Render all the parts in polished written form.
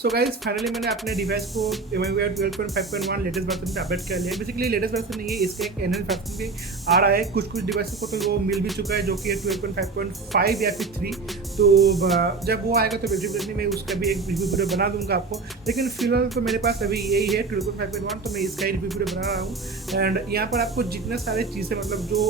So guys finally मैंने अपने device को एमआई 12.5.1 लेटेस्ट वर्जन पे अपडेट कर लिया है। बेसिकली लेटेस्ट वर्जन नहीं है, इसका एक एनएल वर्जन भी आ रहा है। कुछ कुछ डिवाइस को तो वो मिल भी चुका है जो कि है 12.5.5 या फिर 3। तो जब वो आएगा तो बेसिकली मैं उसका भी एक रिव्यू वीडियो बना दूंगा आपको। लेकिन फिलहाल तो मेरे पास अभी यही है 12.5.1, तो मैं इसका ही रिव्यू वीडियो बना रहा हूँ। एंड यहाँ पर आपको जितने सारे चीज़ें मतलब जो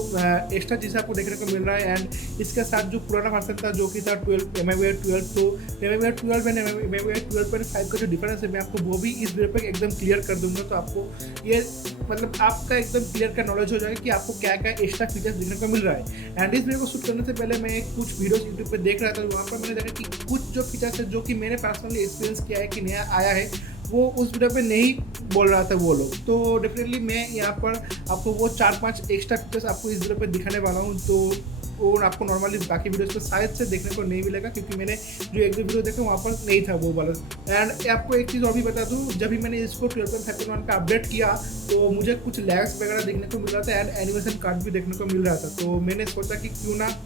एक्स्ट्रा चीज़ें आपको देखने को मिल रहा है, एंड इसके साथ जो पुराना वर्जन था जो कि था 12 एमआई 12, तो एमआई 12 एंड एमआई 12.5 का जो डिफरेंस है मैं आपको वो भी इस वीडियो पे एकदम क्लियर कर दूंगा। तो आपको ये मतलब आपका एकदम क्लियर का नॉलेज हो जाएगा कि आपको क्या क्या एक्स्ट्रा फीचर्स देखने को मिल रहा है। एंड इस वीडियो को शूट करने से पहले मैं कुछ वीडियोस यूट्यूब पे देख रहा था, वहाँ पर मैंने देखा कि कुछ जो फीचर्स है जो कि मैंने पर्सनली एक्सपीरियंस किया है कि नया आया है, वो उस वीडियो पे नहीं बोल रहा था वो लोग। तो डेफिनेटली मैं यहाँ पर आपको वो 4-5 एक्स्ट्रा फीचर्स आपको इस वीडियो पे दिखाने वाला हूँ। तो वो आपको नॉर्मली बाकी वीडियोस पे शायद से देखने को नहीं मिलेगा, क्योंकि मैंने जो एक दो वीडियो देखे वहाँ पर नहीं था वो वाला। एंड आपको एक चीज़ और भी बता दूँ, जब भी मैंने इसको 12.5.1 पे अपडेट किया तो मुझे कुछ लैग्स वगैरह देखने को मिल रहा था, एंड एनिमेशन कार्ड भी देखने को मिल रहा था। तो मैंने सोचा कि क्यों ना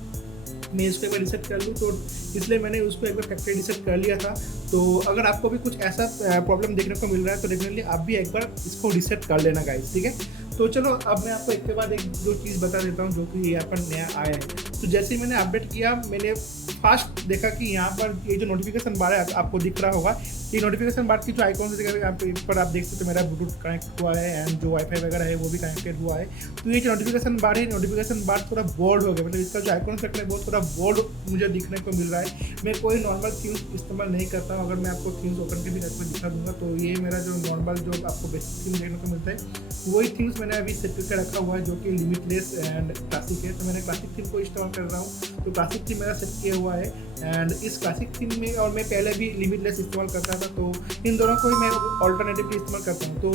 मैं इसको एक बार रिसेट कर लूँ, तो इसलिए मैंने उसको एक बार फैक्ट्री रिसेट कर लिया था। तो अगर आपको भी कुछ ऐसा प्रॉब्लम देखने को मिल रहा है तो डेफिनेटली आप भी एक बार इसको रिसेट कर लेना गाइस, ठीक है। तो चलो अब मैं आपको एक के बाद एक जो चीज़ बता देता हूँ जो कि यहाँ पर नया आया है। तो जैसे ही मैंने अपडेट किया, मैंने फास्ट देखा कि यहाँ पर ये जो नोटिफिकेशन बार है आपको दिख रहा होगा, ये नोटिफिकेशन बार की जो आइकॉन से यहाँ पर आप देख सकते हो मेरा ब्लूटूथ कनेक्ट हुआ है, एंड जो वाईफाई वगैरह है वो भी कनेक्टेड हुआ है। तो ये जो नोटिफिकेशन बार है, नोटिफिकेशन बार थोड़ा बोर्ड हो गया, मतलब इसका जो आइकॉन सेक्टर है वो थोड़ा बोर्ड मुझे दिखने को मिल रहा है। मैं कोई नॉर्मल थीम्स इस्तेमाल नहीं करता हूँ। अगर मैं आपको थीम्स ओपन करके आपको दिखा दूंगा तो ये मेरा जो नॉर्मल जो आपको बेसिक थीम देखने को मिलता है वही थीम्स मैंने अभी सेट करके रखा हुआ है, जो कि लिमिटलेस एंड क्लासिक है। तो मैंने क्लासिक थीम को इस्तेमाल कर रहा हूँ, तो क्लासिक थीम मेरा सेट किया हुआ है। एंड इस क्लासिक थीम में, और मैं पहले भी लिमिटलेस इस्तेमाल करता था, तो इन दोनों को ही मैं ऑल्टरनेटिवली इस्तेमाल करता हूँ। तो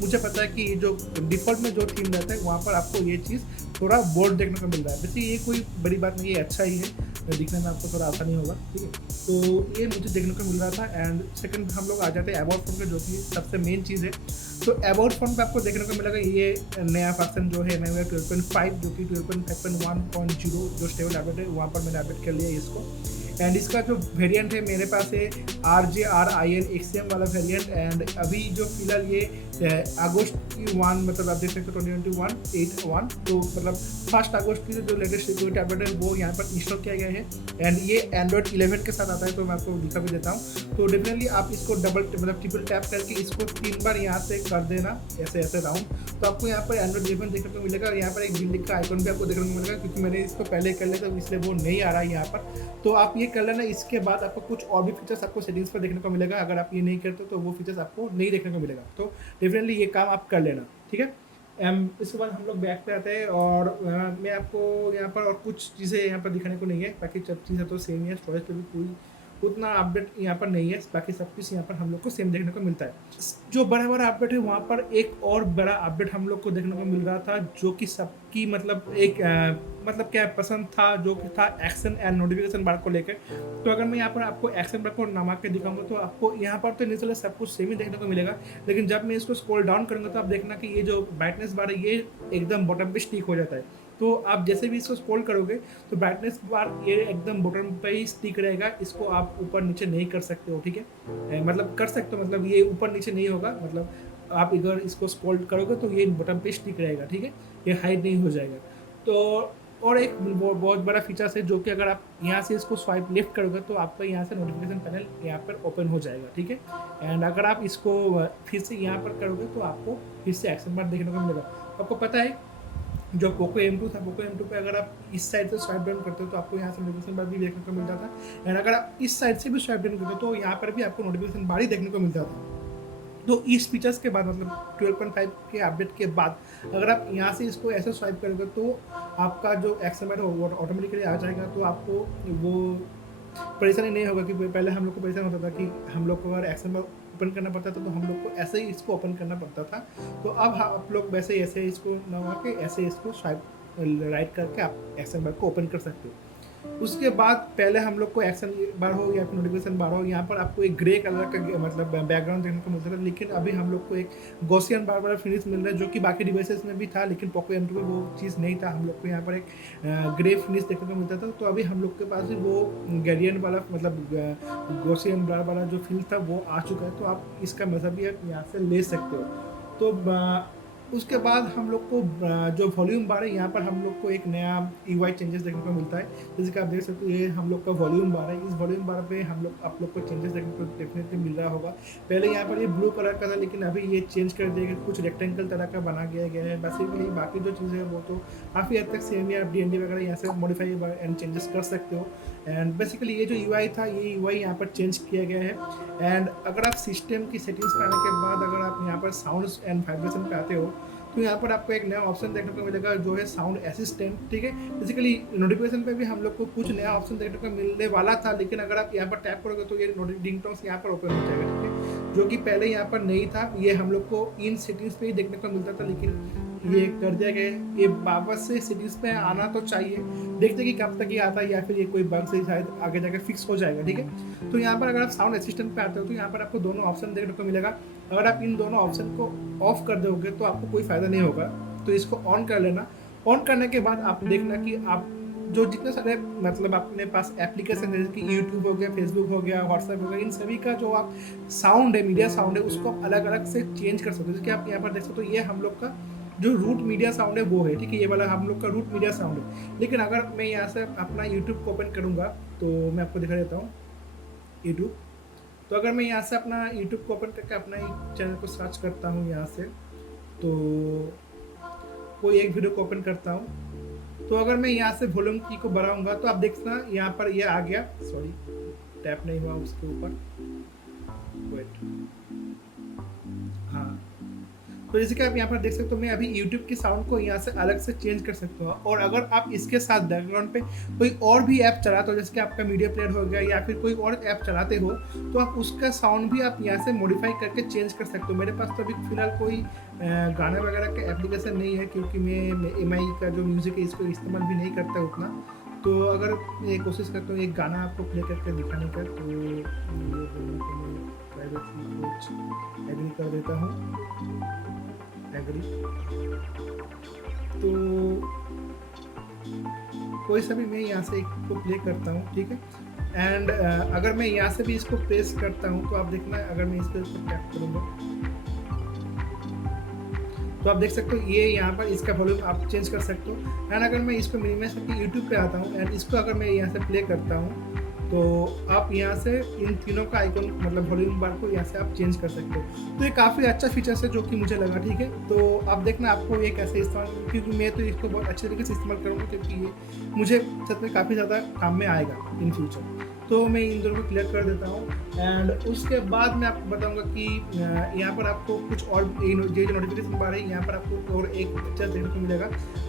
मुझे पता है कि जो डिफ़ॉल्ट में जो थीम रहता है वहाँ पर आपको ये चीज़ थोड़ा बोर्ड देखने को मिल रहा है। वैसे ये कोई बड़ी बात नहीं है, अच्छा ही है, दिखने में आपको थोड़ा आसानी होगा, ठीक है। तो ये मुझे देखने को मिल रहा था। एंड सेकंड हम लोग आ जाते हैं अबाउट फोन पे, जो कि सबसे मेन चीज़ है। तो अबाउट फोन पे आपको देखने को मिलेगा ये नया वर्जन जो है एमआई 12.5, जो कि 12.5.1.0 जो स्टेबल अपडेट है, वहाँ पर मैंने अपडेट कर लिया है इसको। एंड इसका जो वेरिएंट है मेरे पास है RJRIN XM वाला वेरिएंट। एंड अभी जो फिलहाल ये अगस्त की 1, मतलब आप देख सकते हो 2021 तो मतलब 1 अगस्त की जो लेटेस्ट सिक्योरिटी अपडेट है वो यहाँ पर इंस्टॉल किया गया है। एंड ये एंड्रॉइड 11 के साथ आता है, तो मैं आपको दिखा भी देता हूँ। तो डेफिनेटली आप इसको मतलब ट्रिपल टैप करके इसको 3 बार यहाँ से कर देना, ऐसे ऐसे राउंड, तो आपको यहाँ पर एंड्रॉइड 11 देखने को मिलेगा। और यहाँ पर एक बिल्डिंग का आइकन भी आपको देखने को मिलेगा, क्योंकि मैंने इसको पहले कर लिया था इसलिए वो नहीं आ रहा है यहाँ पर। तो आप ये कर लेना। इसके बाद आपको कुछ और भी फीचर्स आपको सेटिंग्स पर देखने को मिलेगा। अगर आप ये नहीं करते तो वो फीचर्स आपको नहीं देखने को मिलेगा। तो डेफिनेटली ये काम आप कर लेना, ठीक है। इसके बाद हम लोग बैक पे आते हैं, और मैं आपको यहाँ पर और कुछ चीज़ें यहाँ पर दिखाने को नहीं है, बाकी सब चीज़ें तो सेम ही है। स्टोरेज पे भी कोई उतना अपडेट यहाँ पर नहीं है, बाकी सब कुछ यहाँ पर हम लोग को सेम देखने को मिलता है। जो बड़ा बड़ा अपडेट है वहाँ पर एक और बड़ा अपडेट हम लोग को देखने को मिल रहा था, जो कि सबकी मतलब एक मतलब क्या पसंद था, जो कि था एक्शन एंड नोटिफिकेशन बार को लेकर। तो अगर मैं यहाँ पर आपको एक्शन बार को नामा के दिखाऊंगा तो आपको यहाँ पर तो इनिशियली सब कुछ सेम ही देखने को मिलेगा, लेकिन जब मैं इसको स्क्रॉल डाउन करूँगा तो आप देखना कि ये जो ब्राइटनेस बार है ये एकदम बॉटम पे स्टिक हो जाता है। तो आप जैसे भी इसको स्क्रॉल करोगे तो ब्राइटनेस बार ये एकदम बटन पे ही स्टिक रहेगा, इसको आप ऊपर नीचे नहीं कर सकते हो, ठीक है। मतलब कर सकते हो, मतलब ये ऊपर नीचे नहीं होगा, मतलब आप अगर इसको स्क्रॉल करोगे तो ये बटन पे स्टिक रहेगा, ठीक है, ये हाइड नहीं हो जाएगा। तो और एक बहुत बड़ा फीचर्स है, जो कि अगर आप यहाँ से इसको स्वाइप लेफ्ट करोगे तो आपका यहाँ से नोटिफिकेशन पैनल यहाँ पर ओपन हो जाएगा, ठीक है। एंड अगर आप इसको फिर से यहाँ पर करोगे तो आपको फिर से एक्शन बार देखने को मिलेगा। आपको पता है जो पोको M2 था, पोको M2 पे अगर आप इस साइड से स्वाइप डाउन करते हो तो आपको यहाँ से नोटिफिकेशन बार भी देखने को मिलता था। एंड अगर आप इस साइड से भी स्वाइप डाउन करते हो तो यहाँ पर भी आपको नोटिफिकेशन बार ही देखने को मिलता था। तो इस फीचर्स के बाद मतलब 12.5 के अपडेट के बाद अगर आप यहाँ से इसको ऐसे स्वाइप करोगे तो आपका जो एक्शन बार हो वो ऑटोमेटिकली आ जाएगा। तो आपको वो परेशानी नहीं होगा कि पहले हम लोग को परेशान होता था कि हम लोग को अगर एक्शन बार ओपन करना पड़ता था तो हम लोग को ऐसे ही इसको ओपन करना पड़ता था। तो अब आप लोग वैसे ऐसे इसको नवा के ऐसे इसको स्वाइप राइट करके आप एक्शन बार को ओपन कर सकते हो। उसके बाद पहले हम लोग को एक्शन बार हो या फिर नोटिफिकेशन बार हो, यहाँ पर आपको एक ग्रे कलर का मतलब बैकग्राउंड देखने को मिलता था, लेकिन अभी हम लोग को एक गॉसियन बार वाला फिनिश मिल रहा है, जो कि बाकी डिवाइसेस में भी था, लेकिन पोको M2 में वो चीज़ नहीं था। हम लोग को यहाँ पर एक ग्रे फिनिश देखने को मिलता था। तो अभी हम लोग के पास भी वो ग्रेडियंट वाला मतलब गॉसियन बार वाला जो फील था वो आ चुका है, तो आप इसका मज़ा भी आप यहाँ से ले सकते हो। तो उसके बाद हम लोग को जो वॉल्यूम बार है, यहाँ पर हम लोग को एक नया UI चेंजेस देखने को मिलता है। जैसे कि आप देख सकते हो, ये हम लोग का वॉल्यूम बार है। इस वॉल्यूम बार पे आप लोग को चेंजेस देखने को डेफिनेटली मिल रहा होगा। पहले यहाँ पर ये ब्लू कलर का था, लेकिन अभी ये चेंज कर दिया गया, कुछ रेक्टेंगल तरह का बना गया है। बेसिकली बाकी जो चीज़ें हैं वो तो काफ़ी हद तक सेम है। आप DND वगैरह यहाँ से मॉडिफाई एंड चेंजेस कर सकते हो। एंड बेसिकली ये जो UI था, ये UI यहाँ पर चेंज किया गया है। एंड अगर आप सिस्टम की सेटिंग्स पे आने के बाद अगर आप यहाँ पर साउंड्स एंड वाइब्रेशन पे आते हो, तो यहाँ पर आपको एक नया ऑप्शन देखने को मिलेगा जो है साउंड असिस्टेंट, ठीक है। बेसिकली नोटिफिकेशन पे भी हम लोग को कुछ नया ऑप्शन देखने को मिलने वाला था, लेकिन अगर आप यहाँ पर टैप करोगे तो ये रिंगटोन्स यहाँ पर ओपन हो जाएगा, ठीक है, जो कि पहले यहाँ पर नहीं था। ये हम लोग को इन सेटिंग्स पे ही देखने को मिलता था, लेकिन ये कर दिया गया है। ये वापस से सेटिंग्स पे आना तो चाहिए, देखते कि कब तक ये आता है, या फिर ये कोई बग से शायद आगे जाकर फिक्स हो जाएगा, ठीक है। तो यहाँ पर अगर आप साउंड असिस्टेंट पे आते हो, तो यहाँ पर आपको दोनों ऑप्शन देखने को मिलेगा। अगर आप इन दोनों ऑप्शन को ऑफ कर दोगे तो आपको कोई फ़ायदा नहीं होगा, तो इसको ऑन कर लेना। ऑन करने के बाद आप देखना कि आप जो जितने सारे मतलब अपने पास एप्लीकेशन है, जैसे कि यूट्यूब हो गया, फेसबुक हो गया, व्हाट्सएप हो गया, इन सभी का जो आप साउंड है, मीडिया साउंड है, उसको आप अलग अलग से चेंज कर सकते हो। जैसे कि आप यहाँ पर देख सकते हो, ये हम लोग का जो रूट मीडिया साउंड है वो है, ठीक है, ये वाला हम लोग का रूट मीडिया साउंड है। लेकिन अगर मैं यहाँ से अपना यूट्यूब को ओपन करूँगा, तो मैं आपको दिखा देता हूँ यूट्यूब। तो अगर मैं यहाँ से अपना यूट्यूब को ओपन करके अपना एक चैनल को सर्च करता हूँ यहाँ से, तो कोई एक वीडियो को ओपन करता हूँ, तो अगर मैं यहाँ से वॉल्यूम की को बढ़ाऊँगा तो आप देखना यहाँ पर ये आ गया, सॉरी टैप नहीं हुआ उसके ऊपर, वेट, हाँ। तो जैसे कि आप यहाँ पर देख सकते हो, मैं अभी YouTube के साउंड को यहाँ से अलग से चेंज कर सकता हूँ। और अगर आप इसके साथ बैकग्राउंड पे कोई और भी ऐप चलाते हो, जैसे कि आपका मीडिया प्लेयर हो गया या फिर कोई और ऐप चलाते हो, तो आप उसका साउंड भी आप यहाँ से मॉडिफाई करके चेंज कर सकते हो। मेरे पास तो अभी फिलहाल कोई गाने वगैरह का एप्लीकेशन नहीं है, क्योंकि मैं MI का जो म्यूज़िक है इसको इस्तेमाल भी नहीं करता उतना। तो अगर मैं कोशिश करता हूँ एक गाना आपको प्ले करके दिखाने का, तो ये प्राइवेटली कुछ एग्री कर देता हूँ, एग्री। तो कोई सा भी मैं यहाँ से एक को प्ले करता हूँ, ठीक है। एंड अगर मैं यहाँ से भी इसको प्रेस करता हूँ, तो आप देखना, अगर मैं इस पर टैप करूँगा तो आप देख सकते हो ये यहाँ पर इसका वॉल्यूम आप चेंज कर सकते हो। एंड अगर मैं इसको मिनिमाइज करके यूट्यूब पे आता हूँ एंड इसको अगर मैं यहाँ से प्ले करता हूँ, तो आप यहाँ से इन तीनों का आइकन मतलब वॉल्यूम बार को यहाँ से आप चेंज कर सकते हो। तो ये काफ़ी अच्छा फीचर्स है जो कि मुझे लगा, ठीक है। तो आप देखना आपको ये कैसे इस्तेमाल, क्योंकि मैं तो इसको बहुत अच्छे तरीके से इस्तेमाल करूँगा, क्योंकि ये मुझे सच में काफ़ी ज़्यादा काम में आएगा इन फ्यूचर। तो मैं इन दोनों को क्लियर कर देता हूँ। एंड उसके बाद मैं आपको बताऊंगा कि यहाँ पर आपको कुछ और ये जो नोटिफिकेशन बार है, यहाँ पर आपको और एक अच्छा देखने को मिलेगा।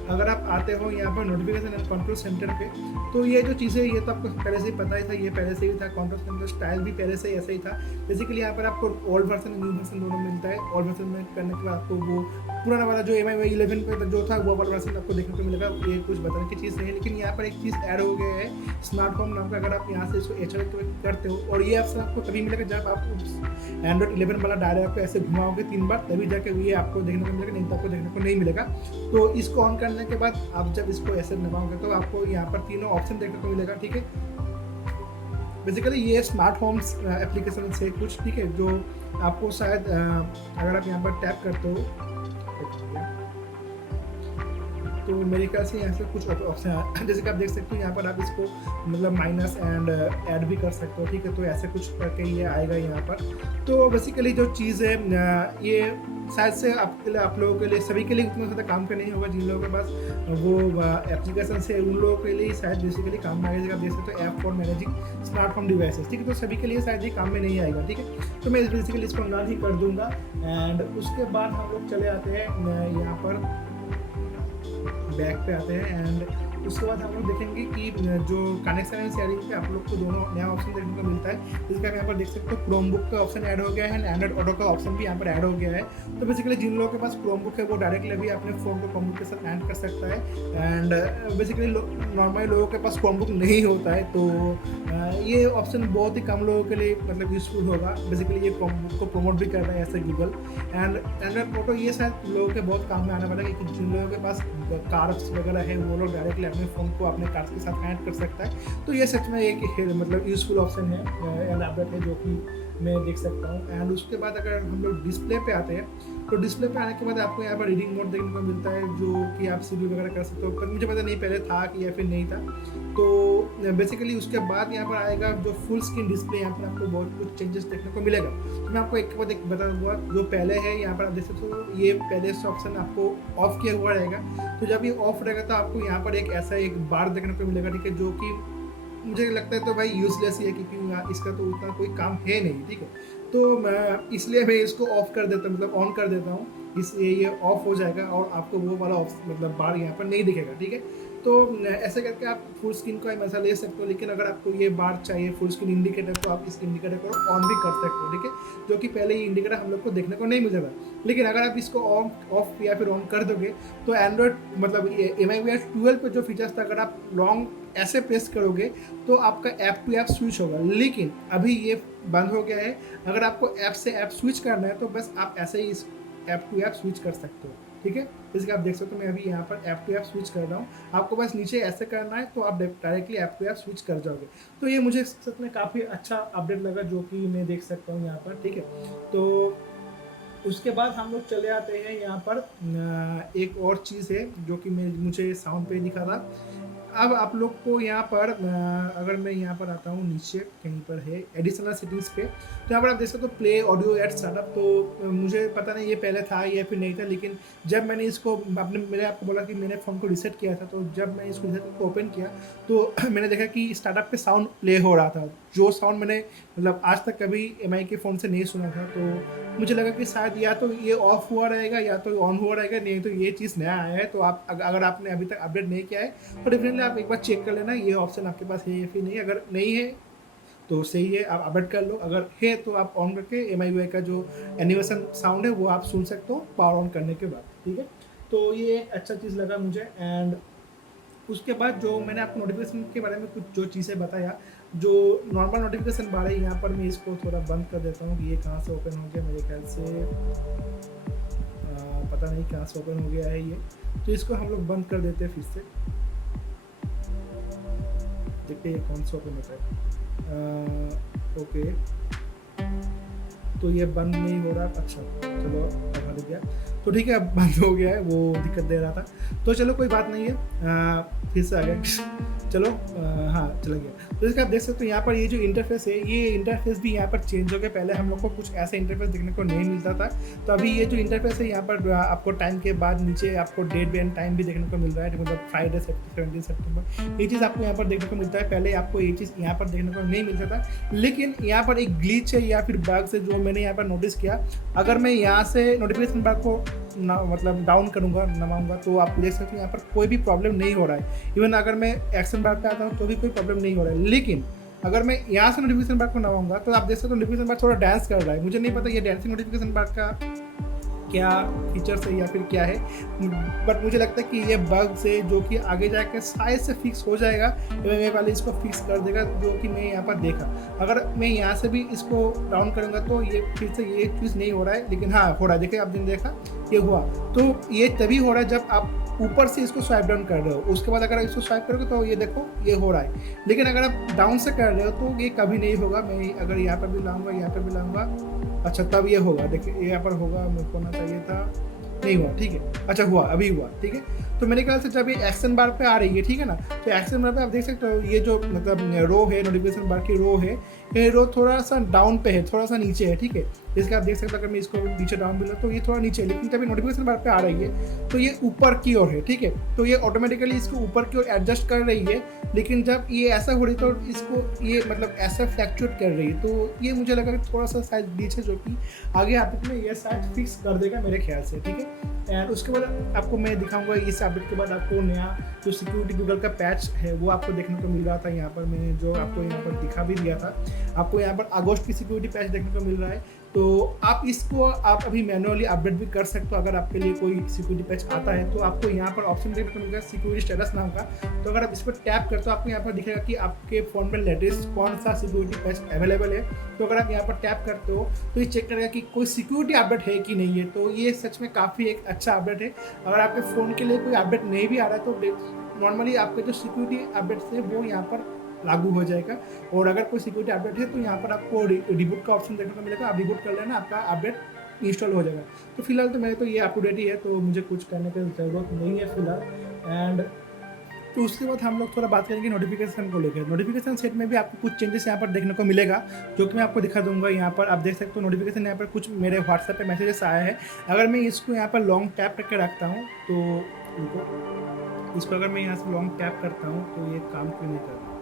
अगर आप आते हो यहाँ पर नोटिफिकेशन एंड कंट्रोल सेंटर पे, तो ये जो चीज़ें ये तो आपको पहले से ही पता ही था, ये पहले से ही था। कंट्रोल सेंटर स्टाइल भी पहले से ही ऐसा ही था। बेसिकली यहाँ पर आपको ओल्ड वर्जन न्यू वर्जन दोनों मिलता है। ओल्ड वर्जन में करने के बाद आपको वो पुराना वाला जो MI 11 पे जो था वो वाला वर्जन आपको देखने को मिलेगा। ये कुछ बताने की चीज़ नहीं है, लेकिन यहाँ पर एक चीज़ ऐड हो गया है, स्मार्ट होम नाम का। अगर आप यहाँ से इसको एक्टिवेट करते हो, और ये ऑप्शन आपको तभी मिलेगा जब आप Android 11 वाला डायल आपको ऐसे घुमाओगे 3 बार, तभी जाके ये आपको देखने को मिलेगा, नहीं तो आपको देखने को नहीं मिलेगा। तो इसको ऑन करने के बाद आप जब इसको ऐसे दबाओगे तो आपको यहाँ पर तीनों ऑप्शन देखने को मिलेगा, ठीक है। बेसिकली ये स्मार्ट होम्स एप्लीकेशन से कुछ, ठीक है, जो आपको शायद अगर आप यहाँ पर टैप करते हो तो मेरे ख्याल से यहाँ से कुछ ऑप्शन है। जैसे कि आप देख सकते हो यहाँ पर आप इसको मतलब माइनस एंड ऐड भी कर सकते हो, ठीक है। तो ऐसे कुछ करके ये आएगा यहाँ पर। तो बेसिकली जो चीज़ है ये शायद से आपके लिए, आप लोगों के लिए, सभी के लिए उतना ज़्यादा काम का नहीं होगा। जिन लोगों के पास वो एप्लीकेशन से, उन लोगों के लिए शायद बेसिकली काम में आएगा। आप देख सकते हो app for managing smart home devices, ठीक है। तो सभी के लिए शायद ये काम में नहीं आएगा, ठीक है। तो मैं बेसिकली इसको ऑन ही कर दूँगा। एंड उसके बाद हम लोग चले आते हैं यहाँ पर बैक पे आते हैं। एंड उसके बाद हम लोग देखेंगे कि जो कनेक्शन एंड शेयरिंग पे आप लोग को दोनों नया ऑप्शन देखने को मिलता है, जिसका आप यहाँ पर देख सकते हो क्रोमबुक का ऑप्शन ऐड हो गया है एंड एंड्रॉइड ऑटो का ऑप्शन भी यहाँ पर ऐड हो गया है। तो बेसिकली जिन लोगों के पास क्रोमबुक है वो डायरेक्टली अभी अपने फ़ोन को क्रोमबुक के साथ ऐड कर सकता है एंड बेसिकली नॉर्मली लोगों के पास क्रोमबुक नहीं होता है, तो ये ऑप्शन बहुत ही कम लोगों के लिए मतलब यूज़फुल होगा। बेसिकली ये क्रोमबुक को प्रमोट भी कर रहा है ऐसे गूगल एंड एंड्रॉइड ऑटो, ये शायद लोगों के बहुत काम में आने वाला है क्योंकि जिन लोगों के पास कार्स वगैरह है वो लोग डायरेक्टली अपने फ़ोन को अपने कार्स के साथ ऐड कर सकता है। तो ये सच में एक मतलब यूज़फुल ऑप्शन है एंड अपडेट है जो कि मैं देख सकता हूँ। एंड उसके बाद अगर हम लोग डिस्प्ले पे आते हैं तो डिस्प्ले पे आने के बाद आपको यहाँ पर रीडिंग मोड देखने को मिलता है जो कि आप सीडी वगैरह कर सकते हो, पर मुझे पता नहीं पहले था कि या फिर नहीं था। तो बेसिकली उसके बाद यहाँ पर आएगा जो फुल स्क्रीन डिस्प्ले, यहाँ पर आपको बहुत कुछ चेंजेस देखने को मिलेगा। तो मैं आपको एक बाद एक बता दूँगा, जो पहले है यहाँ पर आप देख सकते हो ये पहले से ऑप्शन आपको ऑफ किया हुआ रहेगा। तो जब ये ऑफ रहेगा तो आपको यहाँ पर एक ऐसा एक बार देखने को मिलेगा, ठीक है, जो कि मुझे लगता है तो भाई यूजलेस ही है क्योंकि इसका तो उतना कोई काम है नहीं, ठीक है। तो इसलिए मैं इसको ऑफ कर देता हूँ, मतलब ऑन कर देता हूँ, इसलिए ये ऑफ हो जाएगा और आपको वो वाला मतलब बार यहाँ पर नहीं दिखेगा, ठीक है। तो ऐसे करके आप फुल स्क्रीन का मजा ले सकते हो, लेकिन अगर आपको ये बार चाहिए फुल स्क्रीन इंडिकेटर तो आप इस इंडिकेटर को ऑन भी कर सकते हो, ठीक है, जो कि पहले ये इंडिकेटर हम लोग को देखने को नहीं मिलता था। लेकिन अगर आप इसको ऑफ या फिर ऑन कर दोगे तो एंड्रॉयड मतलब MIUI 12 पे जो फीचर्स था अगर आप लॉन्ग ऐसे प्रेस करोगे तो आपका ऐप टू ऐप स्विच होगा, लेकिन अभी ये बंद हो गया है। अगर आपको ऐप से ऐप स्विच करना है तो बस आप ऐसे ही इस ऐप टू ऐप स्विच कर सकते हो, ठीक है। जैसे आप देख सकते हो मैं अभी यहाँ पर ऐप टू ऐप स्विच कर रहा हूँ, आपको बस नीचे ऐसे करना है तो आप directly app to app switch कर जाओगे। तो ये मुझे सच में काफ़ी अच्छा अपडेट लगा जो कि मैं देख सकता हूँ यहाँ पर, ठीक है। तो उसके बाद हम लोग चले आते हैं यहाँ पर एक और चीज़ है जो कि मुझे साउंड पे दिखा था। अब आप लोग को यहाँ पर अगर मैं यहाँ पर आता हूँ नीचे कहीं पर है एडिशनल सेटिंग्स पे, तो यहाँ पर आप देख सकते हो प्ले ऑडियो एट स्टार्टअप। तो मुझे पता नहीं ये पहले था या फिर नहीं था, लेकिन जब मैंने इसको मैंने आपको बोला कि मैंने फ़ोन को रिसेट किया था, तो जब मैं इसको रिसेट करके ओपन किया तो मैंने देखा कि स्टार्टअप पे साउंड प्ले हो रहा था, जो साउंड मैंने मतलब आज तक कभी MI के फ़ोन से नहीं सुना था। तो मुझे लगा कि शायद या तो ये ऑफ हुआ रहेगा या तो ऑन हुआ रहेगा, नहीं तो ये चीज़ नया आया है। तो आप अगर आपने अभी तक अपडेट नहीं किया है तो डेफिनेटली आप एक बार चेक कर लेना ये ऑप्शन आपके पास है या फिर नहीं। अगर नहीं है तो सही है, आप अपडेट कर लो, अगर है तो आप ऑन करके MIUI का जो एनिमेशन साउंड है वो आप सुन सकते हो पावर ऑन करने के बाद, ठीक है। तो ये एक अच्छा चीज़ लगा मुझे। एंड उसके बाद जो मैंने आपको नोटिफिकेशन के बारे में कुछ जो चीज़ें बताया, जो नॉर्मल नोटिफिकेशन बार है, यहाँ पर मैं इसको थोड़ा बंद कर देता हूँ कि ये कहाँ से ओपन हो गया, मेरे ख्याल से पता नहीं कहाँ से ओपन हो गया है ये। तो इसको हम लोग बंद कर देते हैं फिर से, देखते हैं कौन सा ओपन होता है। ओके, तो ये बंद नहीं हो रहा, अच्छा चलो बंद हो गया, तो ठीक है अब बंद हो गया है, वो दिक्कत दे रहा था। तो चलो कोई बात नहीं है, फिर से आ गया, चलो हाँ चला गया। तो इसका आप देख सकते हो यहाँ पर ये जो इंटरफेस है, ये इंटरफेस भी यहाँ पर चेंज हो गया। पहले हम लोग को कुछ ऐसा इंटरफेस देखने को नहीं मिलता था, तो अभी ये जो इंटरफेस है यहाँ पर आपको टाइम के बाद नीचे आपको डेट एंड टाइम भी देखने को मिल रहा है, मतलब फ्राइडे 17 सितंबर, ये चीज़ आपको यहाँ पर देखने को मिलता है। पहले आपको ये चीज़ यहाँ पर देखने को नहीं मिलता था, लेकिन यहाँ पर एक ग्लिच है या फिर बग है जो मैंने यहाँ पर नोटिस किया। अगर मैं यहाँ से नोटिफिकेशन बार को मतलब डाउन करूँगा, नमाऊँगा, तो आप देख सकते हो यहाँ पर कोई भी प्रॉब्लम नहीं हो रहा है। इवन अगर मैं एक्शन बार पे आता हूँ तो भी कोई प्रॉब्लम नहीं हो रहा है, लेकिन अगर मैं यहाँ से नोटिफिकेशन बार को नमाऊँगा तो आप देख सकते हो नोटिफिकेशन बार थोड़ा डांस कर रहा है। मुझे नहीं पता ये डांसिंग नोटिफिकेशन बार का क्या फीचर्स है या फिर क्या है, बट मुझे लगता है कि ये बग से जो कि आगे जाकर शायद से फिक्स हो जाएगा, MIUI वाले इसको फिक्स कर देगा, जो कि मैं यहाँ पर देखा। अगर मैं यहाँ से भी इसको डाउन करूँगा तो ये फिर से ये चीज़ नहीं हो रहा है, लेकिन हाँ हो रहा है, देखिए आपने देखा ये हुआ। तो ये तभी हो रहा है जब आप ऊपर से इसको स्वाइप डाउन कर रहे हो, उसके बाद अगर इसको स्वाइप करोगे तो ये देखो ये हो रहा है। लेकिन अगर आप डाउन से कर रहे हो तो ये कभी नहीं होगा। मैं अगर यहाँ पर भी लाऊंगा, यहाँ पर भी लाऊंगा, अच्छा तब ये होगा, देखिए यहाँ पर होगा, मेरे को होना चाहिए था, नहीं हुआ, ठीक है, अच्छा हुआ, अभी हुआ, ठीक है। तो मेरे ख्याल से जब ये एक्शन बार पे आ रही है, ठीक है ना, तो एक्शन बार पे आप देख सकते हो ये जो मतलब रो है, नोटिफिकेशन बार की रो है, ये रो थोड़ा सा डाउन पे है, थोड़ा सा नीचे है, ठीक है। जैसे आप देख सकते हैं, अगर मैं इसको नीचे डाउन भी तो ये थोड़ा नीचे है, लेकिन जब नोटिफिकेशन बार पे आ रही है तो ये ऊपर की ओर है, ठीक है। तो ये ऑटोमेटिकली इसको ऊपर की ओर एडजस्ट कर रही है, लेकिन जब ये ऐसा हो रही तो इसको ये मतलब ऐसा फ्लैक्चुएट कर रही है। तो ये मुझे लगा कि थोड़ा सा शायद ग्लिच है, जो कि आगे अपडेट में ये शायद फिक्स कर देगा मेरे ख्याल से, ठीक है। एंड उसके बाद आपको मैं दिखाऊंगा इस अपडेट के बाद आपको नया जो सिक्योरिटी गूगल का पैच है वो आपको देखने को मिल रहा था। यहाँ पर मैंने जो आपको यहाँ पर दिखा भी दिया था, आपको यहाँ पर अगस्त की सिक्योरिटी पैच देखने को मिल रहा है। तो आप इसको आप अभी मैनुअली अपडेट भी कर सकते हो। अगर आपके लिए कोई सिक्योरिटी पैच आता है तो आपको यहाँ पर ऑप्शन देखने को मिलेगा सिक्योरिटी स्टेटस नाम का। तो अगर आप इस पर टैप करते हो आपको यहाँ पर दिखेगा कि आपके फ़ोन में लेटेस्ट कौन सा सिक्योरिटी पैच अवेलेबल है। तो अगर आप यहाँ पर टैप करते हो तो ये चेक करेगा कि कोई सिक्योरिटी अपडेट है कि नहीं है। तो ये सच में काफ़ी एक अच्छा अपडेट है। अगर आपके फ़ोन के लिए कोई अपडेट नहीं भी आ रहा है तो नॉर्मली आपके जो सिक्योरिटी अपडेट्स है वो यहाँ पर लागू हो जाएगा। और अगर कोई सिक्योरिटी अपडेट है तो यहाँ पर आपको रिबूट का ऑप्शन देखने को मिलेगा, आप रिबूट कर लेना, आपका अपडेट इंस्टॉल हो जाएगा। तो फिलहाल तो मेरे तो ये अप टू डेट ही है, तो मुझे कुछ करने की ज़रूरत नहीं है फिलहाल। एंड तो उसके बाद हम लोग थोड़ा बात करेंगे नोटिफिकेशन को लेकर। नोटिफिकेशन सेट में भी आपको कुछ चेंजेस यहाँ पर देखने को मिलेगा, जो कि मैं आपको दिखा दूंगा। यहाँ पर आप देख सकते हो नोटिफिकेशन यहाँ पर कुछ मेरे व्हाट्सएप पे मैसेजेस आया है। अगर मैं इसको यहाँ पर लॉन्ग टैप करके रखता हूँ तो इसको अगर मैं यहाँ से लॉन्ग टैप करता हूँ तो ये काम क्यों नहीं करता।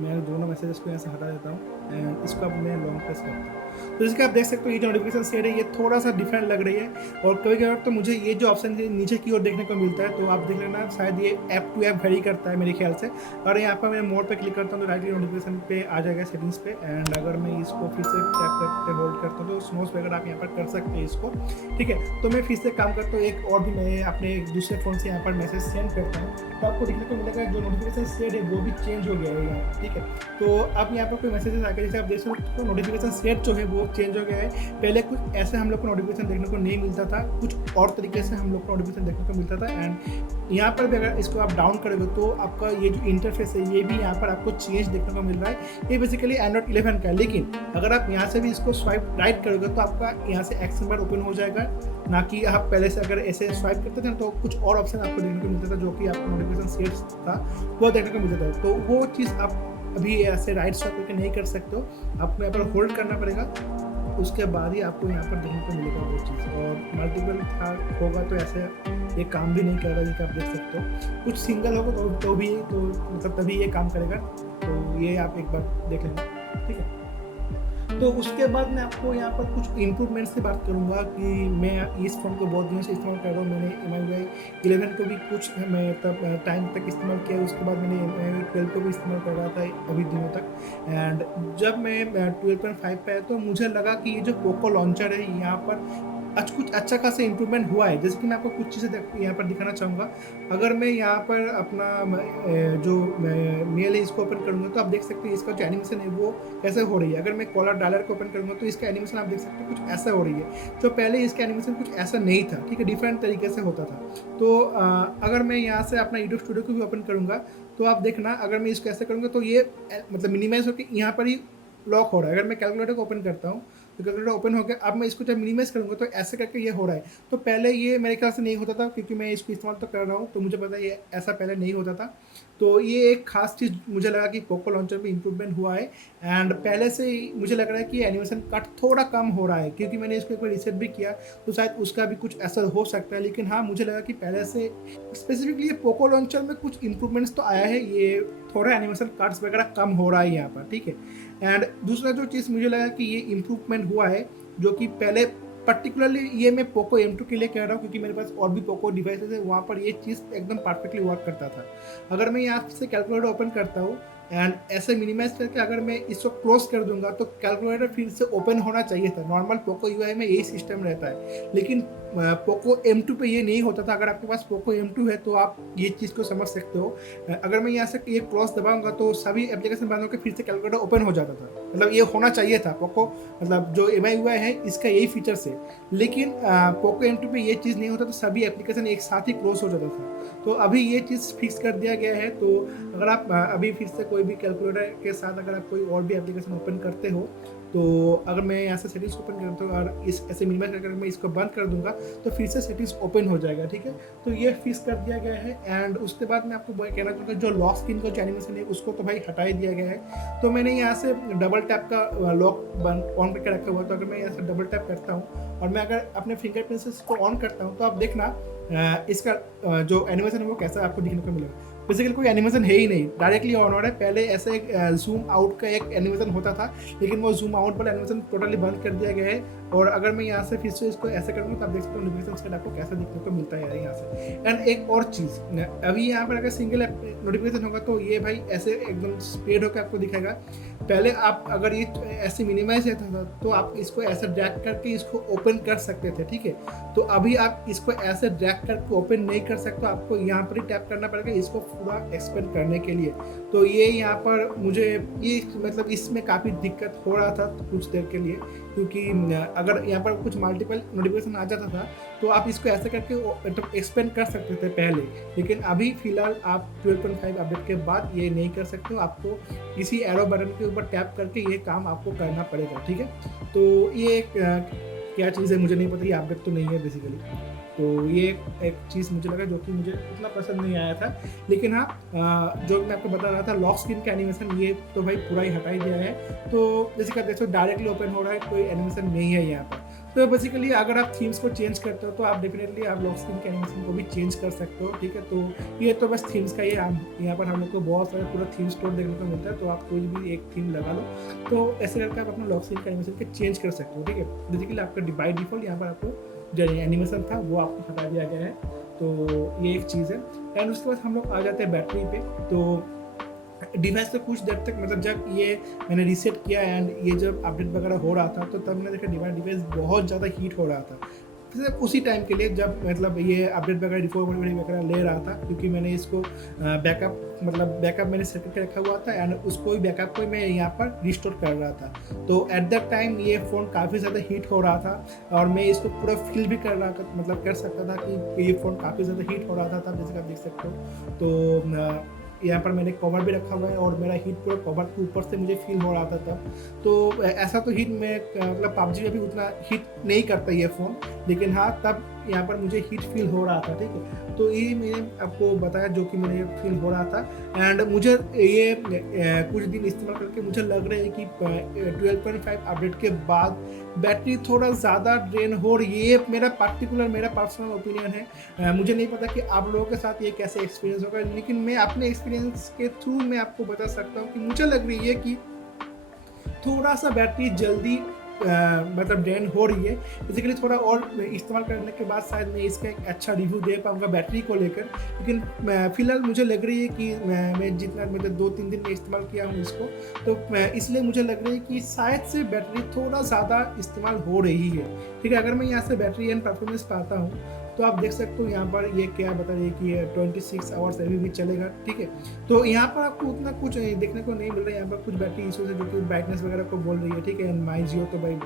मैं दोनों मैसेजेस को यहाँ से हटा देता हूँ एंड इसको अब मैं लॉन्ग प्रेस करता हूँ। तो इसके आप देख सकते हो ये जो नोटिफिकेशन सेट है ये थोड़ा सा डिफरेंट लग रही है। और कभी कभी तो मुझे ये जो ऑप्शन है नीचे की ओर देखने को मिलता है, तो आप देख लेना शायद ये ऐप टू ऐप वेरी करता है मेरे ख्याल से। और यहाँ पर मैं मोड पे क्लिक करता हूँ तो डायरेक्टली नोटिफिकेशन पे आ जाएगा सेटिंग्स पे। एंड अगर मैं इसको फिर से टैप करके होल्ड करता हूँ तो स्नोज वगैरह आप यहाँ पर कर सकते हैं इसको, ठीक है। तो मैं फिर से काम करता हूँ, एक और भी मैं अपने दूसरे फ़ोन से यहाँ पर मैसेज सेंड करता हूँ तो आपको देखने को मिलेगा जो नोटिफिकेशन सेट है वो भी चेंज हो गया है यहाँ, ठीक है। तो अब यहाँ पर कोई मैसेजेस आके जैसे आप देख सकते हो नोटिफिकेशन सेट जो है वो चेंज हो गया है। पहले कुछ ऐसे हम लोग को नोटिफिकेशन देखने को नहीं मिलता था, कुछ और तरीके से हम लोग को नोटिफिकेशन देखने को मिलता था। एंड यहाँ पर भी अगर इसको आप डाउन करोगे तो आपका ये जो इंटरफेस है ये भी यहाँ पर आपको चेंज देखने को मिल रहा है। ये बेसिकली एंड्रॉइड 11 का है, लेकिन अगर आप यहाँ से भी इसको स्वाइप राइट करोगे तो आपका यहाँ से एक्शन बार ओपन हो जाएगा, ना कि आप पहले से अगर ऐसे स्वाइप करते थे तो कुछ और ऑप्शन आपको देखने को मिलता था जो कि आपको नोटिफिकेशन सेट्स था वो देखने को मिलता था। तो वो चीज़ आप अभी ऐसे राइट स्वाइप करके नहीं कर सकते हो, आपको यहाँ पर होल्ड करना पड़ेगा, उसके बाद ही आपको यहाँ पर देखने को मिलेगा वो चीज़। और मल्टीपल था होगा तो ऐसे ये काम भी नहीं कर रहा, जैसे आप देख सकते हो। कुछ सिंगल होगा तो भी तो मतलब तभी ये काम करेगा। तो ये आप एक बार देख लेना, ठीक है। तो उसके बाद मैं आपको यहाँ पर कुछ इम्प्रूवमेंट्स की बात करूँगा कि मैं इस फ़ोन को बहुत दिनों से इस्तेमाल कर रहा हूँ। मैंने MIUI 11 को भी कुछ मैं तब टाइम तक इस्तेमाल किया, उसके बाद मैंने MIUI 12 को भी इस्तेमाल कर रहा था अभी दिनों तक। एंड जब मैं 12.5 पे आया तो मुझे लगा कि ये जो पोको लॉन्चर है यहाँ पर कुछ अच्छा खासा इंप्रूवमेंट हुआ है। जैसे कि मैं आपको कुछ चीज़ें यहाँ पर दिखाना चाहूँगा। अगर मैं यहाँ पर अपना जो मेल है इसको ओपन करूँगा तो आप देख सकते हैं इसका जो एनिमेशन है वो कैसे हो रही है। अगर मैं कॉलर डायलर को ओपन करूँगा तो इसका एनिमेशन आप देख सकते हैं कुछ ऐसा हो रही है, जो पहले इसका एनिमेशन कुछ ऐसा नहीं था, ठीक है, डिफरेंट तरीके से होता था। तो अगर मैं यहाँ से अपना यूट्यूब स्टूडियो को भी ओपन करूँगा तो आप देखना, अगर मैं इसको ऐसे करूँगा तो ये मतलब मिनिमाइज होकर यहाँ पर ही लॉक हो रहा है। अगर मैं कैलकुलेटर को ओपन करता हूँ तो कैलकुलेटर ओपन हो गया। अब मैं इसको जब मिनिमाइज करूँगा तो ऐसे करके ये हो रहा है। तो पहले ये मेरे ख्याल से नहीं होता था, क्योंकि मैं इसको इस्तेमाल तो कर रहा हूँ तो मुझे पता है ये ऐसा पहले नहीं होता था। तो ये एक खास चीज़ मुझे लगा कि पोको लॉन्चर में इंप्रूवमेंट हुआ है। एंड पहले से मुझे लग रहा है कि एनिमेशन कट थोड़ा कम हो रहा है, क्योंकि मैंने इसको एक बार रिसेट भी किया तो शायद उसका भी कुछ असर हो सकता है। लेकिन हाँ, मुझे लगा कि पहले से स्पेसिफिकली ये पोको लॉन्चर में कुछ इंप्रूवमेंट्स तो आया है, ये थोड़ा एनिमेशन कट्स वगैरह कम हो रहा है यहाँ पर, ठीक है। एंड दूसरा जो चीज़ मुझे लगा कि ये इम्प्रूवमेंट हुआ है, जो कि पहले पर्टिकुलरली ये मैं पोको M2 के लिए कह रहा हूँ, क्योंकि मेरे पास और भी पोको डिवाइसेस है, वहाँ पर ये चीज़ एकदम परफेक्टली वर्क करता था। अगर मैं यहाँ से कैलकुलेटर ओपन करता हूँ एंड ऐसे मिनिमाइज करके अगर मैं इसको क्लोज कर दूंगा तो कैलकुलेटर फिर से ओपन होना चाहिए था। नॉर्मल पोको UI में यही सिस्टम रहता है, लेकिन पोको M2 पे ये नहीं होता था। अगर आपके पास पोको M2 है तो आप ये चीज़ को समझ सकते हो। अगर मैं यहाँ से ये क्लोज दबाऊंगा तो सभी एप्लीकेशन बंद होकर फिर से कैलकुलेटर ओपन हो जाता था। मतलब ये होना चाहिए था पोको, मतलब जो MIUI है इसका यही फीचर्स है। लेकिन पोको M2 पे ये चीज़ नहीं होता, तो सभी एप्लीकेशन एक साथ ही क्लोज हो जाता था। तो अभी ये चीज़ फिक्स कर दिया गया है। तो अगर आप अभी फिर से कोई कोई भी कैलकुलेटर के साथ अगर आप कोई और भी एप्लीकेशन ओपन करते हो, तो अगर मैं यहाँ से सेटिंग्स ओपन करता हूँ और इस ऐसे मिनिमाइज करके मैं इसको बंद कर दूंगा तो फिर से सेटिंग्स ओपन हो जाएगा, ठीक है। तो ये फिक्स कर दिया गया है। एंड उसके बाद मैं आपको कहना चाहूँगा जो लॉक स्क्रीन का जो एनिमेशन है उसको तो भाई हटा ही दिया गया है। तो मैंने यहाँ से डबल टैप का लॉक ऑन करके रखा हुआ, तो अगर मैं यहाँ से डबल टैप करता हूँ और मैं अगर अपने फिंगरप्रिंट से इसको ऑन करता हूँ तो आप देखना इसका जो एनिमेशन है वो कैसा आपको दिखने को मिलेगा। बेसिकली कोई एनिमेशन है ही नहीं, डायरेक्टली ऑन हो रहा है। पहले ऐसे एक जूम आउट का एक एनिमेशन होता था, लेकिन वो जूम आउट वाला एनिमेशन टोटली बंद कर दिया गया है। और अगर मैं यहाँ से फिर से इसको ऐसे करूँगा तो आप देख सकते हो नोटिफिकेशन सेट आपको कैसा दिखने को मिलता है यहाँ से। एंड एक और चीज़, अभी यहाँ पर अगर सिंगल नोटिफिकेशन होगा तो ये भाई ऐसे एकदम स्प्रेड होकर आपको दिखेगा। पहले आप अगर ये ऐसे मिनिमाइज रहता था तो आप इसको ऐसे ड्रैग करके इसको ओपन कर सकते थे, ठीक है। तो अभी आप इसको ऐसे ड्रैग करके ओपन नहीं कर सकते, आपको यहाँ पर ही टैप करना पड़ेगा इसको पूरा एक्सपेंड करने के लिए। तो ये यहाँ पर मुझे ये मतलब इसमें काफ़ी दिक्कत हो रहा था कुछ देर के लिए, क्योंकि अगर यहाँ पर कुछ मल्टीपल नोटिफिकेशन आ जाता था तो आप इसको ऐसे करके मतलब एक्सपेंड कर सकते थे पहले, लेकिन अभी फिलहाल आप 12.5 अपडेट के बाद ये नहीं कर सकते हो। आपको इसी एरो बटन के ऊपर टैप करके ये काम आपको करना पड़ेगा, ठीक है। तो ये एक क्या चीज़ है मुझे नहीं पता, ये अपडेट तो नहीं है बेसिकली। तो ये एक चीज़ मुझे लगा जो कि मुझे उतना पसंद नहीं आया था। लेकिन हाँ, जो मैं आपको बता रहा था लॉक स्क्रीन का एनिमेशन, ये तो भाई पूरा ही हटा ही दिया है। तो जैसे कि देखो डायरेक्टली ओपन हो रहा है, कोई एनिमेशन नहीं है यहाँ पर। तो बेसिकली अगर आप थीम्स को चेंज करते हो तो आप डेफिनेटली आप लॉक स्क्रीन के एनिमेशन को भी चेंज कर सकते हो, ठीक है। तो ये तो बस थीम्स का ही यहाँ पर हम लोग को बहुत सारे पूरा थीम स्टोर देखने को मिलता है। तो आप कोई भी एक थीम लगा लो तो ऐसे करके आप अपना लॉक स्क्रीन का एनिमेशन के चेंज कर सकते हो, ठीक है। बेसिकली आपका बाय डिफॉल्ट यहाँ पर आपको जो एनिमेशन था वो आपको हटा दिया गया है। तो ये एक चीज़ है। एंड उसके बाद हम लोग आ जाते हैं बैटरी पे। तो डिवाइस पे कुछ देर तक मतलब जब ये मैंने रीसेट किया एंड ये जब अपडेट वगैरह हो रहा था तो तब मैंने देखा डिवाइस बहुत ज़्यादा हीट हो रहा था। सिर्फ उसी टाइम के लिए जब मतलब ये अपडेट वगैरह रिकवरी वगैरह ले रहा था, क्योंकि मैंने इसको बैकअप मैंने सेट करके रखा हुआ था एंड उसको ही बैकअप को मैं यहाँ पर रिस्टोर कर रहा था। तो एट दैट टाइम ये फ़ोन काफ़ी ज़्यादा हीट हो रहा था और मैं इसको पूरा फील भी कर रहा था, मतलब कर सकता था कि ये फ़ोन काफ़ी ज़्यादा हीट हो रहा था। तब जैसे आप देख सकते हो तो यहाँ पर मैंने कवर भी रखा हुआ है और मेरा हीट पूरा कवर के ऊपर से मुझे फील हो रहा था तब। तो ऐसा तो हीट में मतलब PUBG में भी उतना हीट नहीं करता ये फ़ोन, लेकिन हाँ तब यहाँ पर मुझे हीट फील हो रहा था, ठीक है। तो ये मैंने आपको बताया जो कि मुझे फील हो रहा था। एंड मुझे ये कुछ दिन इस्तेमाल करके मुझे लग रहा है कि 12.5 अपडेट के बाद बैटरी थोड़ा ज़्यादा ड्रेन हो रही है। ये मेरा पर्सनल ओपिनियन है। मुझे नहीं पता कि आप लोगों के साथ ये कैसे एक्सपीरियंस होगा, लेकिन मैं अपने एक्सपीरियंस के थ्रू मैं आपको बता सकता हूँ कि मुझे लग रही है कि थोड़ा सा बैटरी जल्दी मतलब ड्रेन हो रही है। बेसिकली थोड़ा और इस्तेमाल करने के बाद शायद मैं इसका एक अच्छा रिव्यू दे पाऊँगा बैटरी को लेकर, लेकिन फिलहाल मुझे लग रही है कि मैं जितना मतलब 2-3 दिन में इस्तेमाल किया हूँ इसको, तो इसलिए मुझे लग रही है कि शायद से बैटरी थोड़ा ज़्यादा इस्तेमाल हो रही है, ठीक है। अगर मैं यहाँ से बैटरी एंड परफॉर्मेंस पाता हूँ तो आप देख सकते हो यहाँ पर ये क्या बता रही है कि ये 26 आवर्स अभी भी चलेगा, ठीक है। तो यहाँ पर आपको उतना कुछ देखने को नहीं मिल रहा है। यहाँ पर कुछ बैटरी इशूज है जो कि ब्राइटनेस वगैरह को बोल रही है, ठीक है। एंड माई जियो तो भाई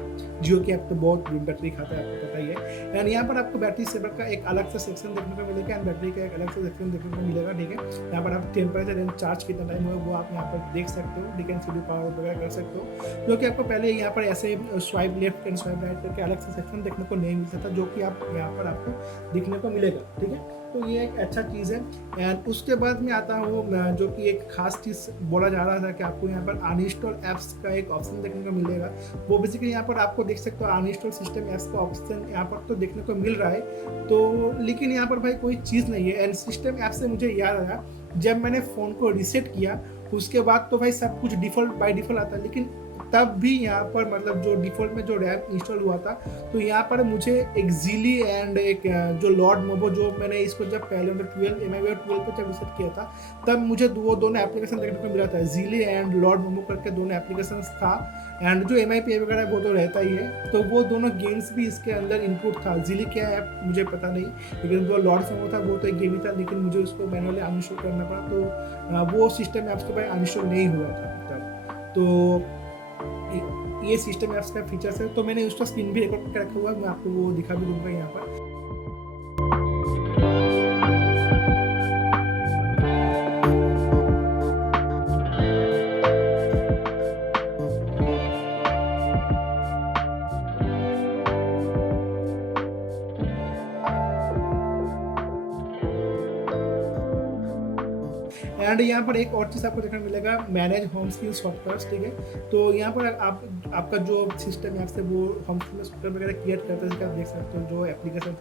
जियो की आप तो बहुत बैटरी खाता है, आपको पता ही है। एंड यहाँ पर आपको बैटरी सेवर का एक अलग सा सेक्शन देखने को मिलेगा एंड बैटरी का एक अलग सा सेक्शन देखने को मिलेगा, ठीक है। यहाँ पर आप टेम्परेचर एंड चार्ज कितना टाइम हुआ वो आप यहाँ पर देख सकते हो, ठीक है। सीडी पावर वगैरह कर सकते हो, जो कि आपको पहले यहाँ पर ऐसे swipe left and swipe right करके अलग सा सेक्शन देखने को नहीं मिलता था, जो कि आप यहाँ पर आपको दिखने को मिलेगा, ठीक है। तो ये एक अच्छा चीज़ है। एंड उसके बाद में आता हूँ जो कि एक खास चीज़ बोला जा रहा था कि आपको यहाँ पर अनइंस्टॉल ऐप्स का एक ऑप्शन देखने को मिलेगा। वो बेसिकली यहाँ पर आपको देख सकते हो अनइंस्टॉल सिस्टम ऐप्स का ऑप्शन यहाँ पर तो देखने को मिल रहा है, तो लेकिन यहाँ पर भाई कोई चीज़ नहीं है। एंड सिस्टम ऐप से मुझे याद आया, जब मैंने फ़ोन को रीसेट किया उसके बाद तो भाई सब कुछ बाय डिफ़ॉल्ट आता है, लेकिन तब भी यहाँ पर मतलब जो डिफ़ॉल्ट में जो रैम इंस्टॉल हुआ था तो यहाँ पर मुझे एक जीली एंड एक जो लॉर्ड मोबो, जो मैंने इसको जब पहले MI 12 पर जब रिसेट किया था तब मुझे वो दोनों एप्लीकेशन देखने को मिला था। जीली एंड लॉर्ड मोबो करके दोनों एप्लीकेशन था। एंड जो MI वगैरह वो तो रहता ही है, तो वो दोनों गेम्स भी इसके अंदर इनपुट था। जीली क्या ऐप मुझे पता नहीं, लेकिन जो लॉर्ड मोबो था वो तो एक गेम ही था, लेकिन मुझे उसको मैनुअली अनइंस्टॉल करना पड़ा। तो वो सिस्टम ऐप्स के भाई अनइंस्टॉल नहीं हुआ था तब। तो ये सिस्टम ऐप्स का फीचर्स है, तो मैंने उसका स्क्रीन भी रिकॉर्ड करके रखा हुआ है, मैं आपको वो दिखा भी दूंगा यहाँ पर। एंड यहाँ पर एक और चीज़ आपको देखने को मिलेगा, मैनेज होम स्क्रीन शॉर्टकट्स, ठीक है। तो यहाँ पर आपका जो सिस्टम है आपसे वो होम स्क्रीन में शॉर्टकट वगैरह क्रिएट करता है, जैसे आप देख सकते हो जो एप्लीकेशन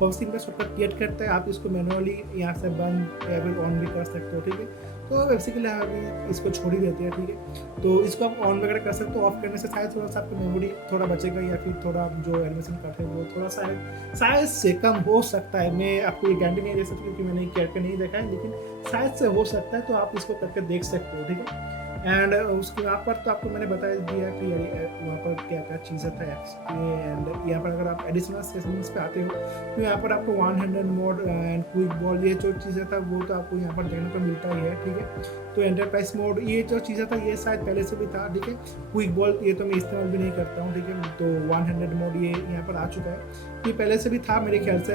होम स्क्रीन में शॉर्टकट क्रिएट करता है, आप इसको मैनुअली यहाँ से बंद या फिर ऑन भी कर सकते हो, ठीक है। तो बेसिकली अभी इसको छोड़ ही देते हैं, ठीक है। तो इसको आप ऑन वगैरह कर सकते हो, ऑफ करने से शायद थोड़ा सा आपका मेमोरी थोड़ा बचेगा, या फिर थोड़ा जो एनिमेशन कट है वो थोड़ा शायद से कम हो सकता है। मैं आपको ये गारंटी नहीं दे सकती क्योंकि मैंने करके नहीं देखा है, लेकिन शायद से हो सकता है। तो आप इसको करके देख सकते हो, ठीक है। एंड उसके वहाँ पर तो आपको मैंने बता दिया कि वहाँ पर क्या क्या चीज़ें था ऐप्स की। एंड यहाँ पर अगर आप एडिशनल सेशंस पे आते हो तो यहाँ पर आपको 100 मोड एंड क्विक बॉल ये जो चीज़ें था वो तो आपको यहाँ पर देखने को मिलता ही है, ठीक है। तो एंटरप्राइज मोड ये जो चीज़ें था ये शायद पहले से भी था, ठीक है। क्विक बॉल ये तो मैं इस्तेमाल भी नहीं करता हूँ, ठीक है। तो 100 मोड ये यहाँ पर आ चुका है, ये पहले से भी था मेरे ख्याल से,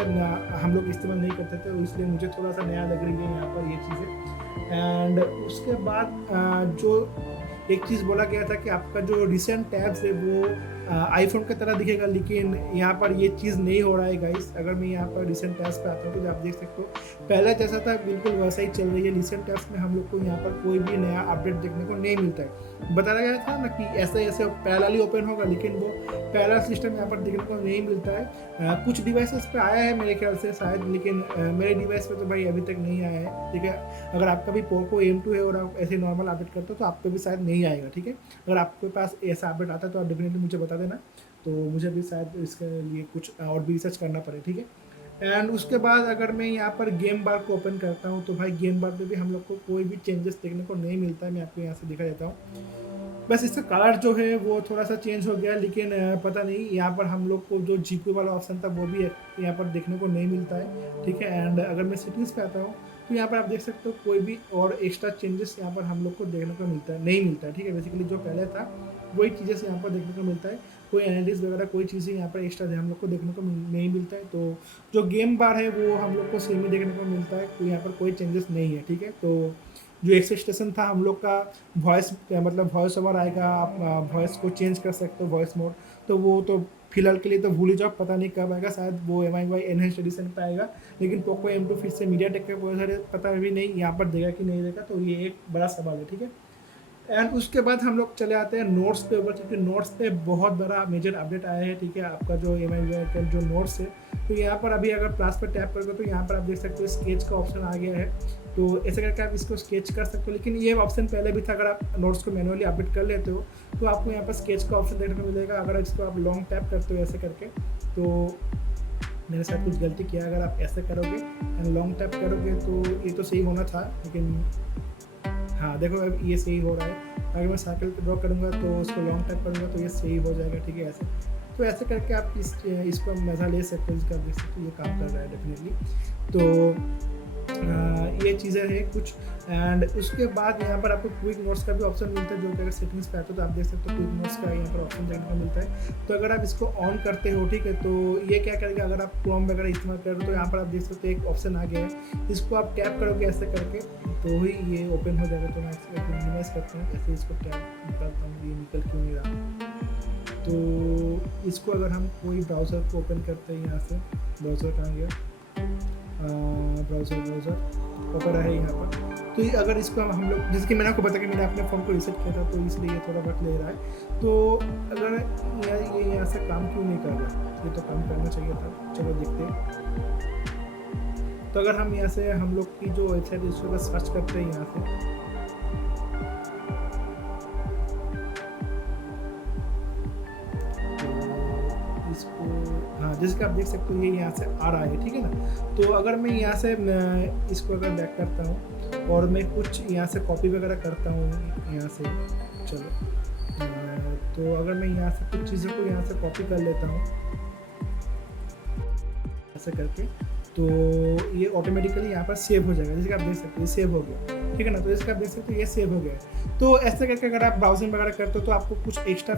हम लोग इस्तेमाल नहीं करते थे, इसलिए मुझे थोड़ा सा नया लग रही है यहाँ पर ये चीज़ें। एंड उसके बाद जो एक चीज़ बोला गया था कि आपका जो रिसेंट टैब्स है वो आईफोन की तरह दिखेगा, लेकिन यहाँ पर ये चीज़ नहीं हो रहा है गाइस। अगर मैं यहाँ पर रिसेंट टैब्स पे आता हूँ तो आप देख सकते हो पहले जैसा था बिल्कुल वैसा ही चल रही है। रिसेंट टैब्स में हम लोग को यहाँ पर कोई भी नया अपडेट देखने को नहीं मिलता है। बताया गया था ना कि ऐसे ऐसे पैरेलली ओपन होगा, लेकिन वो पैरेलल सिस्टम यहाँ पर देखने को नहीं मिलता है। कुछ डिवाइसेस पे आया है मेरे ख्याल से शायद, लेकिन मेरे डिवाइस पे तो भाई अभी तक नहीं आया है, ठीक है। अगर आपका भी पोको M2 है और आप ऐसे नॉर्मल अपडेट करते हो तो आपको भी शायद नहीं आएगा, ठीक है। अगर आपके पास ऐसा अपडेट आता है तो आप डेफिनेटली मुझे बता देना, तो मुझे भी शायद इसके लिए कुछ और भी रिसर्च करना पड़े, ठीक है। एंड उसके बाद अगर मैं यहाँ पर गेम बार को ओपन करता हूँ तो भाई गेम बार पे भी हम लोग को कोई भी चेंजेस देखने को नहीं मिलता है। मैं आपको यहाँ से दिखा देता हूँ, बस इसका कलर जो है वो थोड़ा सा चेंज हो गया, लेकिन पता नहीं यहाँ पर हम लोग को जो GPU वाला ऑप्शन था वो भी यहाँ पर देखने को नहीं मिलता है, ठीक है। एंड अगर मैं सेटिंग्स पे आता हूँ तो यहाँ पर आप देख सकते हो कोई भी और एक्स्ट्रा चेंजेस यहाँ पर हम लोग को देखने को नहीं मिलता है, ठीक है। बेसिकली जो पहले था वही चीज़ें यहाँ पर देखने को मिलता है, कोई एनालिटिक्स वगैरह कोई चीज़ें यहाँ पर एक्स्ट्रा हम लोग को देखने को नहीं मिलता है। तो जो गेम बार है वो हम लोग को सेम ही देखने को मिलता है, तो यहाँ पर कोई चेंजेस नहीं है, ठीक है। तो जो एक्सपेक्टेशन था हम लोग का वॉइस मतलब वॉइस ओवर आएगा, आप वॉइस को चेंज कर सकते हो वॉइस मोड, तो वो तो फिलहाल के लिए तो भूल ही जाओ, पता नहीं कब आएगा। शायद वो MI एनहेंस्ड एडिशन पे आएगा, लेकिन पोको M2 फिर से मीडियाटेक के प्रोसेसर पता भी नहीं यहाँ पर देगा कि नहीं देगा, तो ये एक बड़ा सवाल है, ठीक है। एंड उसके बाद हम लोग चले आते हैं नोट्स पे ऊपर, क्योंकि नोट्स पे बहुत बड़ा मेजर अपडेट आया है, ठीक है। आपका जो MI का जो नोट्स है तो यहाँ पर अभी अगर प्लस पर टैप करोगे तो यहाँ पर आप देख सकते हो स्केच का ऑप्शन आ गया है, तो ऐसे करके आप इसको स्केच कर सकते हो। लेकिन ये ऑप्शन पहले भी था, अगर आप नोट्स को मैनुअली अपडेट कर लेते हो तो आपको यहाँ पर स्केच का ऑप्शन देखने को मिलेगा। अगर इसको आप लॉन्ग टैप करते हो ऐसे करके, तो मेरे साथ कुछ गलती किया, अगर आप ऐसे करोगे एंड लॉन्ग टैप करोगे तो ये तो सही होना था, लेकिन हाँ देखो अब ये सही हो रहा है। अगर मैं सर्कल ड्रॉ करूँगा तो उसको लॉन्ग टैप करूँगा तो ये सही हो जाएगा, ठीक है। ऐसे तो ऐसे करके आप इसको मज़ा ले सकते हो, इसका देख सकते हो ये काम कर रहा है डेफिनेटली। तो ये चीज़ें हैं कुछ। एंड उसके बाद यहाँ पर आपको क्विक नोट्स का भी ऑप्शन मिलता है, जो कि अगर सेटिंग्स पे आते हो तो आप देख सकते हो क्विक नोट्स का यहाँ पर ऑप्शन देखने को मिलता है। तो अगर आप इसको ऑन करते हो, ठीक है, तो ये क्या करेगा, अगर आप क्रोम वगैरह इस्तेमाल कर रहे हो तो यहाँ पर आप देख सकते हो एक ऑप्शन आ गया है, इसको आप टैप करोगे ऐसे करके तो ही ये ओपन हो जाएगा। तो मैं मिनिमाइज करता हूँ, ऐसे इसको टैप निकालता हूँ, ये निकल क्यों नहीं रहा। तो इसको अगर हम कोई ब्राउज़र को ओपन करते हैं, यहाँ से ब्राउज़र कहाँ गया, ब्राउज़र ओपन है यहाँ पर। तो ये अगर इसको हम लोग, जैसे कि मैंने आपको बताया कि मैंने अपने फ़ोन को रीसेट किया था तो इसलिए ये थोड़ा वक्त ले रहा है। तो अगर ये यहाँ से काम क्यों नहीं कर रहा, ये तो काम करना चाहिए था। चलो देखते हैं। तो अगर हम यहाँ से हम लोग की जो वेबसाइट है इसको सर्च करते हैं यहाँ से, इसको हाँ जैसे कि आप देख सकते हो ये यहाँ से आ रहा है, ठीक है ना। तो अगर मैं यहाँ से इसको अगर बैक करता हूँ और मैं कुछ यहाँ से कॉपी वगैरह करता हूँ यहाँ से, चलो तो अगर मैं यहाँ से कुछ चीज़ों को यहाँ से कॉपी कर लेता हूँ ऐसे करके, तो ये ऑटोमेटिकली यहाँ पर सेव हो जाएगा। जैसे कि आप देख सकते हो ये सेव हो गया, ठीक है ना। तो इसका आप देख सकते हो ये सेव हो गया। तो ऐसे करके अगर आप ब्राउजिंग वगैरह करते हो तो आपको कुछ एक्स्ट्रा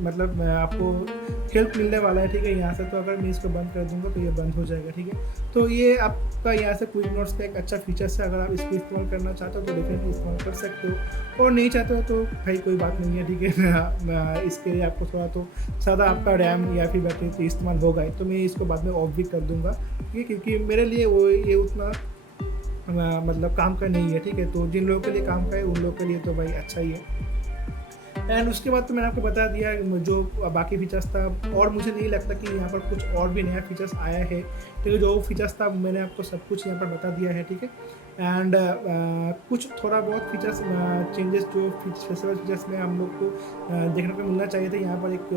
मतलब आपको हेल्प मिलने वाला है, ठीक है, यहाँ से। तो अगर मैं इसको बंद कर दूँगा तो ये बंद हो जाएगा, ठीक है। तो ये आपका यहाँ से क्विक नोट्स का एक अच्छा फीचर्स है। अगर आप इसको इस्तेमाल करना चाहते हो तो डेफिनेटली इस्तेमाल कर सकते हो, और नहीं चाहते हो तो भाई कोई बात नहीं है, ठीक है। इसके लिए आपको थोड़ा तो ज़्यादा आपका रैम या फिर बैटरी तो इस्तेमाल होगा ही, तो मैं इसको बाद में ऑफ भी कर दूँगा, ठीक है, क्योंकि मेरे लिए वो ये उतना मतलब काम का नहीं है, ठीक है। तो जिन लोगों के लिए काम का है उन लोगों के लिए तो भाई अच्छा ही है। एंड उसके बाद तो मैंने आपको बता दिया जो बाकी फीचर्स था, और मुझे नहीं लगता कि यहाँ पर कुछ और भी नया फीचर्स आया है, ठीक है। जो फीचर्स था मैंने आपको सब कुछ यहाँ पर बता दिया है, ठीक है। एंड कुछ थोड़ा बहुत फीचर्स चेंजेस जो फेस्टिवल फीचर्स में हम लोग को देखने को मिलना चाहिए था, यहाँ पर एक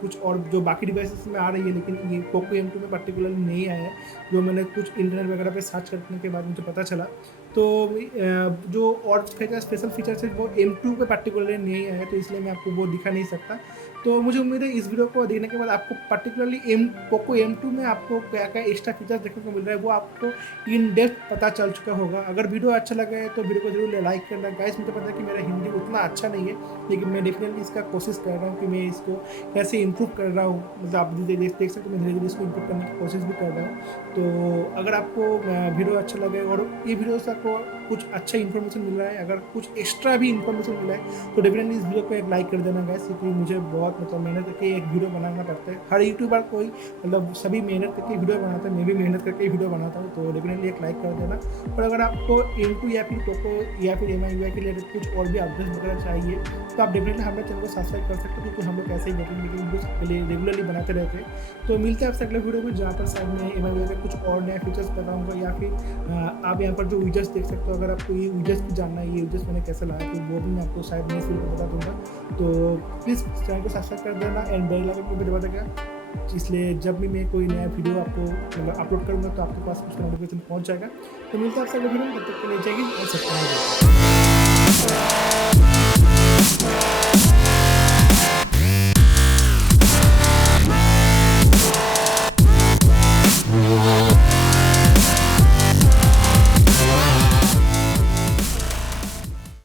कुछ और जो बाकी डिवाइसेस में आ रही है, लेकिन ये पोको M2 में पर्टिकुलरली नहीं आया है, जो मैंने कुछ इंटरनेट वगैरह पे सर्च करने के बाद मुझे पता चला। तो जो और फीचर स्पेशल फीचर्स है वो M2 पे पर्टिकुलरली नहीं आया, तो इसलिए मैं आपको वो दिखा नहीं सकता। तो मुझे उम्मीद है इस वीडियो को देखने के बाद आपको पर्टिकुलरली पोको M2 में आपको क्या क्या एक्स्ट्रा फीचर्स देखने को मिल रहा है वो आपको इन डेप्थ पता चल चुका होगा। अगर वीडियो अच्छा लगा है तो वीडियो को जरूर लाइक करना गाइस। मुझे पता है कि मेरा हिंदी उतना अच्छा नहीं है, लेकिन मैं डेफिनेटली इसका कोशिश कर रहा हूँ कि मैं इसको कैसे इम्प्रूव कर रहा हूँ। मतलब आप देख सकते हो मैं धीरे धीरे इसको इम्प्रूव करने की कोशिश भी कर रहा हूँ। तो अगर आपको वीडियो अच्छा लगे और ये वीडियो से आपको कुछ अच्छा इन्फॉर्मेशन मिल रहा है, अगर कुछ एक्स्ट्रा भी इन्फॉर्मेशन मिला है, तो डेफिनेटली इस वीडियो को एक लाइक कर देना गाइस, क्योंकि मुझे बहुत मतलब मेहनत करके एक वीडियो बनाना पड़ता है। हर यूट्यूबर कोई मतलब सभी मेहनत करके वीडियो बनाता है, मैं भी मेहनत करके वीडियो बनाता हूँ। तो डेफिनेटली एक लाइक कर देना। और अगर आपको M2 या फिर पोको या फिर MI के लिए कुछ और भी अपडेट्स वगैरह चाहिए, तो आप डेफिनेटली हमारे चैनल को सब्सक्राइब कर सकते हो, क्योंकि हम लोग ऐसे ही वीडियोस के लिए रेगुलरली बनाते रहते हैं। तो मिलते हैं आपसे अगले वीडियो में, जहाँ पर शायद मैं MI का कुछ और नया फीचर्स बताऊँगा, या फिर आप यहाँ पर जो यूजर्स देख सकते हो, अगर आपको ये यूजर्स भी जानना है, ये यूजर्स मैंने कैसे लाया, तो वो भी मैं आपको शायद नेक्स्ट वीडियो में बता दूँगा। तो प्लीज़ चैनल को सब्सक्राइब कर देना एंड बेल आइकन को भी दबा देगा, इसलिए जब भी मैं कोई नया वीडियो आपको मतलब अपलोड करूँगा तो आपके पास उसका नोटिफिकेशन पहुँच जाएगा। तो मिलता है आपसे अगले वीडियो में, तब तक के लिए जय हिंद और सब्सक्राइब।